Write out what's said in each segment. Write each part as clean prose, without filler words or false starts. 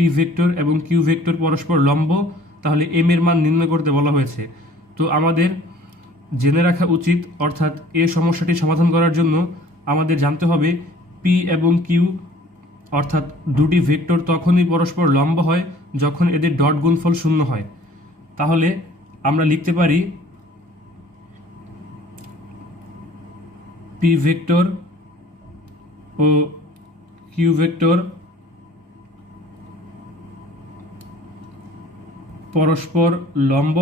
P vector এবং Q vector পরস্পর লম্ব, তাহলে এম এর মান নির্ণয় করতে বলা হয়েছে। তো আমাদের জেনে রাখা উচিত, অর্থাৎ এই সমস্যাটি সমাধান করার জন্য আমাদের জানতে হবে পি এবং কিউ অর্থাৎ দুটি ভেক্টর তখনই পরস্পর লম্ব হয় যখন এদের ডট গুণফল শূন্য হয়। তাহলে আমরা লিখতে পারি P vector O Q vector পরস্পর লম্ব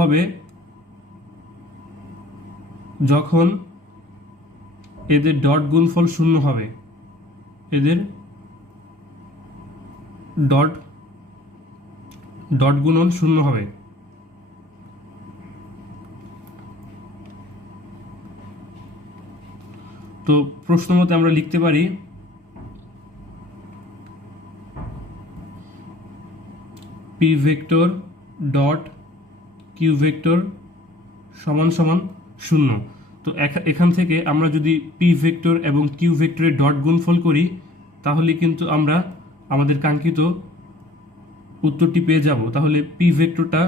হবে যখন এদের ডট গুণফল শূন্য হবে, এদের ডট গুণন শূন্য হবে। তো প্রশ্ন মতে আমরা লিখতে পারি P vector dot Q vector সমান সমান শূন্য। তো এখান থেকে আমরা যদি পি ভেক্টর এবং কিউ ভেক্টরের ডট গুণফল করি তাহলে কিন্তু আমরা আমাদের কাঙ্ক্ষিত উত্তরটি পেয়ে যাব। তাহলে পি ভেক্টরটা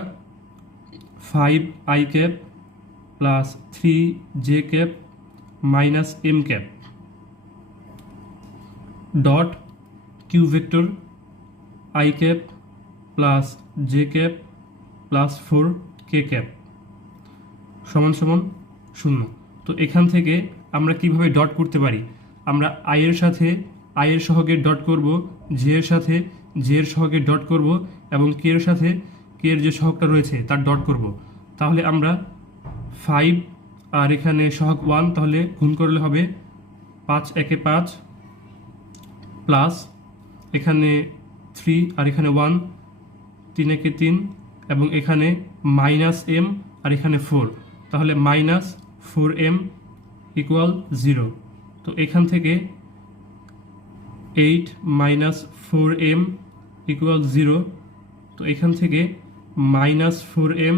5i cap plus 3j cap minus m cap dot Q vector i cap plus j cap plus 4k cap সমান সমান শূন্য। তো এখান থেকে আমরা কিভাবে ডট করতে পারি? আমরা i এর সাথে i এর সহগের ডট করব, j এর সাথে j এর সহগের ডট করব এবং k এর সাথে k এর যে সহগটা রয়েছে তার ডট করব। তাহলে আমরা 5 আর এখানে সহগ 1, তাহলে গুণ করলে হবে 5 একে 5 প্লাস এখানে 3 আর এখানে 1 3 একে 3 এবং এখানে মাইনাস m আর এখানে 4, তাহলে মাইনাস 4m ইকুয়াল 0। তো এখান থেকে 8 মাইনাস 4m ইকুয়াল 0। তো এখান থেকে মাইনাস 4m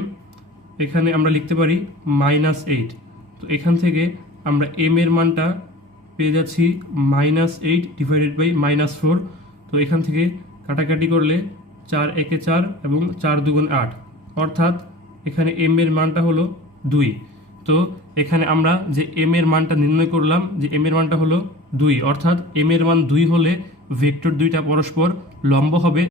এখানে আমরা লিখতে পারি মাইনাস 8। তো এখান থেকে আমরা m এর মানটা পেয়ে যাচ্ছি মাইনাস 8 ডিভাইডেড বাই মাইনাস 4। তো এখান থেকে কাটাকাটি করলে 4 একে 4 এবং 4 দুগুণ 8, অর্থাৎ এখানে m এর মানটা হলো 2। তো এখানে আমরা যে m এর মানটা নির্ণয় করলাম যে m এর মানটা হলো 2, অর্থাৎ m এর মান 2 হলে ভেক্টর দুইটা পরস্পর লম্ব হবে।